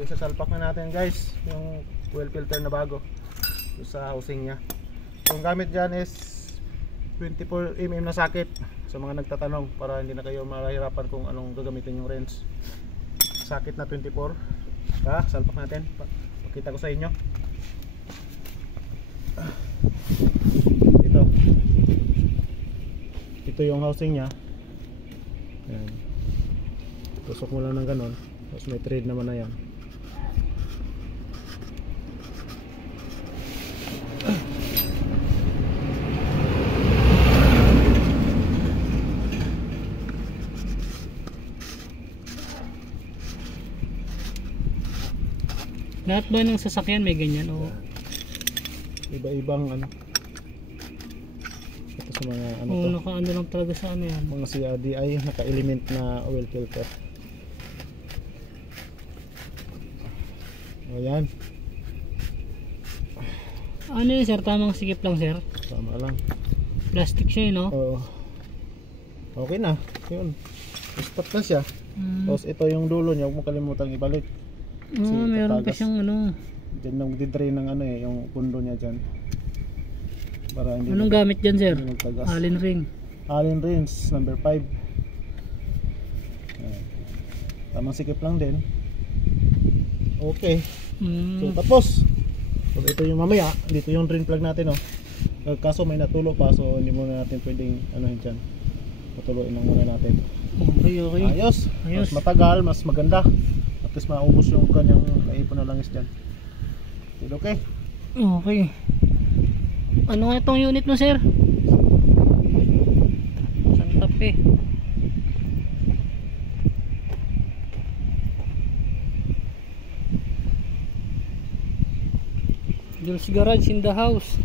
isasalpak na natin guys yung oil filter na bago sa housing nya. Yung gamit dyan is 24mm na socket sa mga nagtatanong, para hindi na kayo mahirapan kung anong gagamitin yung wrench. Socket na 24. Salpak natin, pakita ko sa inyo. Ito yung housing nya. Ayan. Tusok mo lang ng ganon, tapos may thread naman na yan. Lahat ba ng sasakyan may ganyan o? Iba-ibang ano. Ito sa mga ano Oo, to. naka-ano lang talaga sa ano yan. Mga CRDI, naka-element na oil filter. Ayan. Ano yun sir? Tamang sikip lang sir? Tama lang. Plastic siya no? Oo. Okay na. Yun. Stop na siya. Tapos ito yung dulo niya, huwag mo kalimutang ibalik. Meron pa siyang ano. Diyan nang didrain ng ano yung pundo niya dyan. Para hindi. Anong gamit dyan sir? Magtagas. Allen ring. Allen rings number 5. Tamang sikip lang din. Okay. So tapos. So ito yung mamaya, dito yung drain plug natin kaso may natulo pa, so hindi muna natin pwedeng anuhin dyan. Patuloyin lang muna natin. Okay. Ayos. Mas matagal, mas maganda. At least maubos yung kanyang naipon na langis dyan. Okay. Okay. Ano nga itong unit mo sir? Santa Fe. Jules Garage in the house.